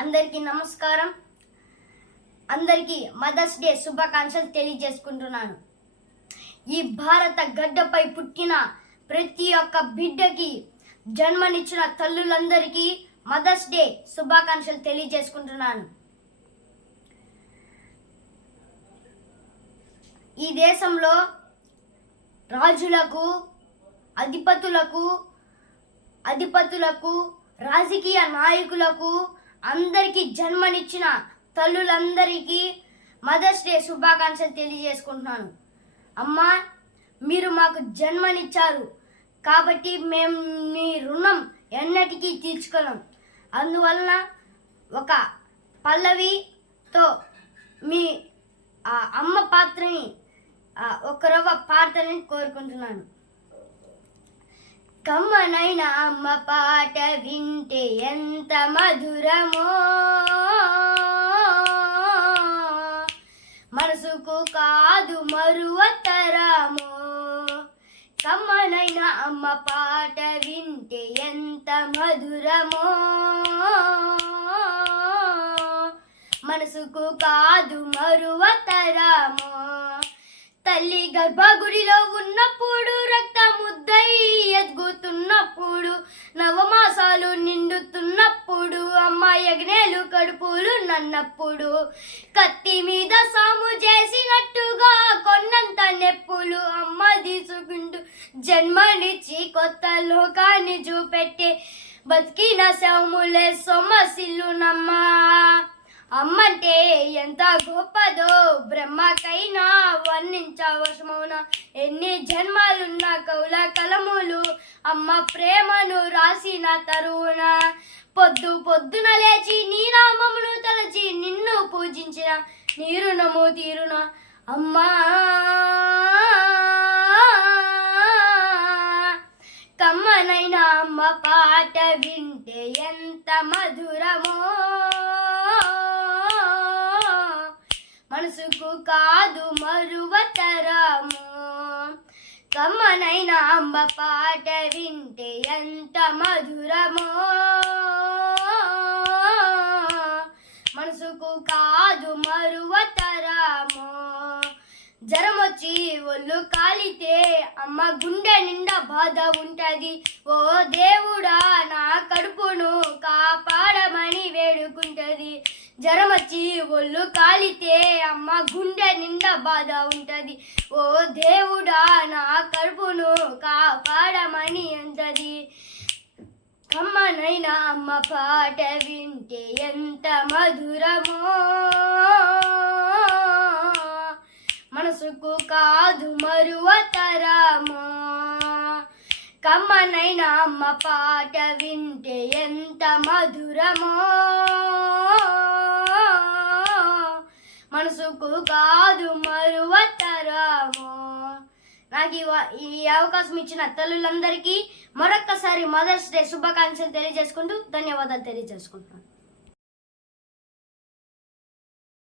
అందరికీ నమస్కారం. అందరికీ మదర్స్ డే శుభాకాంక్షలు తెలియజేసుకుంటున్నాను. ఈ భారత గడ్డపై పుట్టిన ప్రతి ఒక్క బిడ్డకి, జన్మనిచ్చిన తల్లులందరికీ మదర్స్ డే శుభాకాంక్షలు తెలియజేసుకుంటున్నాను. ఈ దేశంలో రాజులకు, అధిపతులకు, రాజకీయ నాయకులకు అందరికీ జన్మనిచ్చిన తల్లులందరికీ మదర్స్ డే శుభాకాంక్షలు తెలియజేసుకుంటున్నాను. అమ్మా, మీరు మాకు జన్మనిచ్చారు కాబట్టి మేము మీ రుణం ఎన్నటికీ తీర్చుకోలేం. అందువలన ఒక పల్లవితో మీ అమ్మ పాత్రని ఒకరవ పాడతానని కోరుకుంటున్నాను. కమ్మనైన అమ్మ పాట వింటే ఎంత మధురమో, మనసుకు కాదు మరువతరమో. కమ్మనైన అమ్మ పాట వింటే ఎంత మధురమో, మనసుకు కాదు మరువతరమో. తల్లి గర్భగుడిలో ఉన్నప్పుడు, రక్త ముద్దై ఎదుగుతున్నప్పుడు, నవమాసాలు నిండుతున్నప్పుడు, అమ్మ యజ్ఞేలు కడుపులు నన్నప్పుడు, కత్తి మీద సాము చేసినట్టుగా కొన్నంత నెప్పులు అమ్మ తీసుకుంటూ జన్మనిచ్చి కొత్త లోకాన్ని చూపెట్టే బతికిన శవములే సొమ్మసిల్లునమ్మా. అమ్మంటే ఎంత గొప్పదో బ్రహ్మకైనా వర్ణించవశమౌనా. ఎన్ని జన్మాలున్న కౌల కలములు అమ్మ ప్రేమను రాసిన తరువున, పొద్దున లేచి నీ నామమును తలచి నిన్ను పూజించిన నీ రుణము తీరున. అమ్మా, కమ్మనైన అమ్మ పాట వింటే ఎంత మధురమో, మనసుకు కాదు మరువతరమో. కమ్మనైన అమ్మ పాట వింటే ఎంత మధురమో, మనసుకు కాదు మరువతరమో. జ్వరమొచ్చి ఒళ్ళు కాలితే అమ్మ గుండె నిండా బాధ ఉంటది. ఓ దేవుడా, నా కడుపును కాపాడమని వేడుకుంటది. జ్వరమొచ్చి ఒళ్ళు కాలితే అమ్మ గుండె నిండా బాధ ఉంటది. ఓ దేవుడా, నా కడుపును కాపాడమని అంటది. అమ్మనైనా అమ్మ పాట వింటే ఎంత మధురమో, మనసుకు కాదు మరువతరమో. కమ్మనైనా అమ్మ పాట వింటే ఎంత మధురమో, మనసుకు కాదు మరువతరమో. నాకు ఈ అవకాశం ఇచ్చిన తల్లులందరికీ మరొక్కసారి మదర్స్ డే శుభాకాంక్షలు తెలియజేసుకుంటూ ధన్యవాదాలు తెలియజేసుకుంటున్నాను.